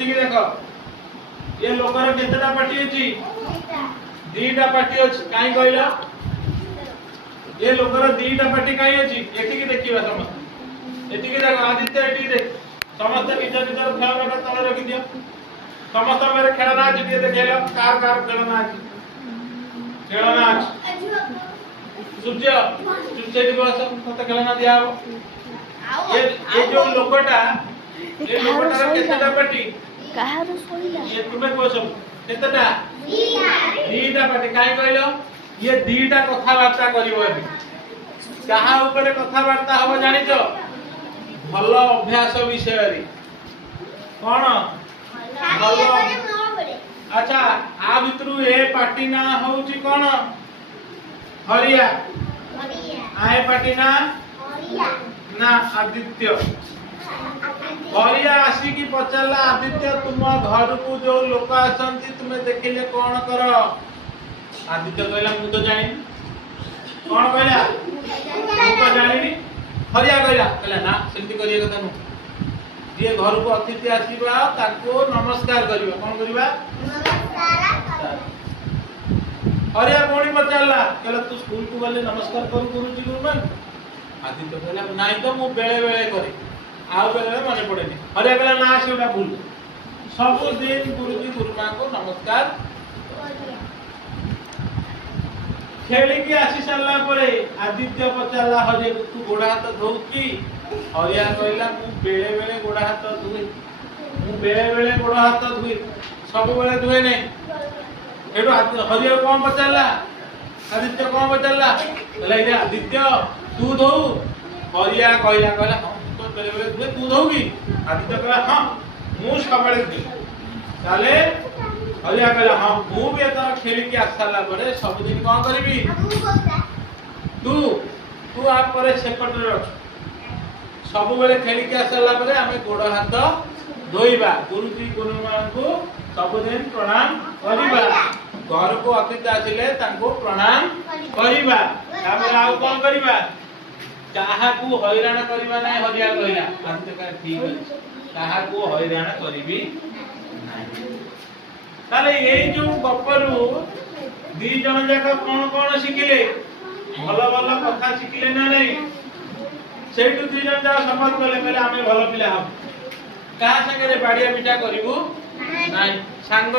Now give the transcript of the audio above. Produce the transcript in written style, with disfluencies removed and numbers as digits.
देखो ये लोकर केतेटा पार्टी अछि दीटा पार्टी अछि काई कहला ये लोकर दीटा पार्टी काई अछि एठी की देखिबा समस्त एठी की देखो आदित्य एठी देख समस्त निज निज खेलना तले रखि दियो समस्त मेरे खेलना अछि दिए देखेला कार कार खेलना अछि सूर्य सूर्य दिवस कत खेलना दिया हो ये जो लोकटा ये लोकटा केतेटा पार्टी कहार सोइला ये तुमे को सब केतेटा दीटा पार्टी काई कहलो ये दीटा कथा वार्ता करिवो अभी कहा ऊपर कथा वार्ता हो जानि छ भलो अभ्यास विषय रे कोन भलो अच्छा आ भितरु ए पार्टी ना होउची कोन हरिया आए पार्टी ना ना आदित्य हरिया आसी की पचारला आदित्य तुम घर को जो लोक आसंती तुमे देखिले कोन कर आदित्य कहला मु तो जानि कोन कहला मु तो जानि हरिया कहला ना सेंती करिए कथा नु जे घर को अतिथि आसीबा ताको नमस्कार करिबा कोन करिबा नमस्कार हरिया कोणी पचारला कहला तू स्कूल को गले नमस्कार करू गुरुजी गुरुमान आदित्य कहला नाही तो मु बेले बेले करी आउ बेले मने पड़ेनी हरिया कहला ना सेटा भूल सब दिन गुरुजी गुरुमा को नमस्कार खेली की आसी सारला परे आदित्य पचारला हरिया तू गोड़ा हाथ धोउ की हरिया कहला मु बेले बेले गोड़ा हाथ धुए मु बेले बेले गोड़ा हाथ धुए सब बेले धुए नै एडो हरिया कोन पचारला आदित्य कोन पचारला कहला इरे आदित्य तू धोउ हरिया कहला तो बेले बेले धुए तू धोगी आदित्य कहला हां मु सबले धुए ताले हरिया कहला हां मु भी एता खेली के आसाला परे सब दिन कोन करबी तू तू आप परे सेपट रे रख सब बेले खेली के आसाला परे हमें गोड़ हाथ धोइबा गुरुजी गुरुमान को सब दिन प्रणाम करिबा घर को अतिथि आसिले तांको प्रणाम करिबा तापर आउ कोन करिबा ताहा को हैरान करिबा नै हरिया कहला आदित्य का ठीक है ताहा को हैरान करिबी नै ताले ए जो गप्परू दी जन जाका कोन कोन शिखिले भलो भलो कथा शिखिले ना नै सेठु दी जन जा समझ गले पहले हमें भलो पिला हम का संगे रे बाडिया पिटा करिवु नै सांग